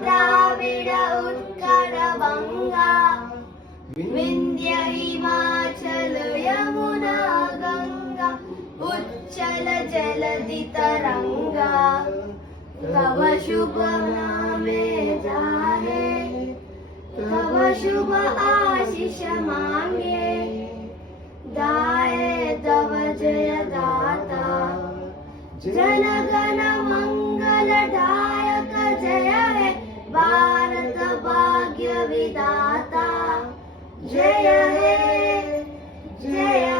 द्राविड उत्कल बंगा विंध्य हिमाचल यमुना गंगा उच्चल जलधि तरंगा तव शुभ नामे जाहे तव शुभ आशीष मांगे गाए तव जय दाता जन गण मंगल दायक जय हे भारत भाग्य विधाता जय हे जय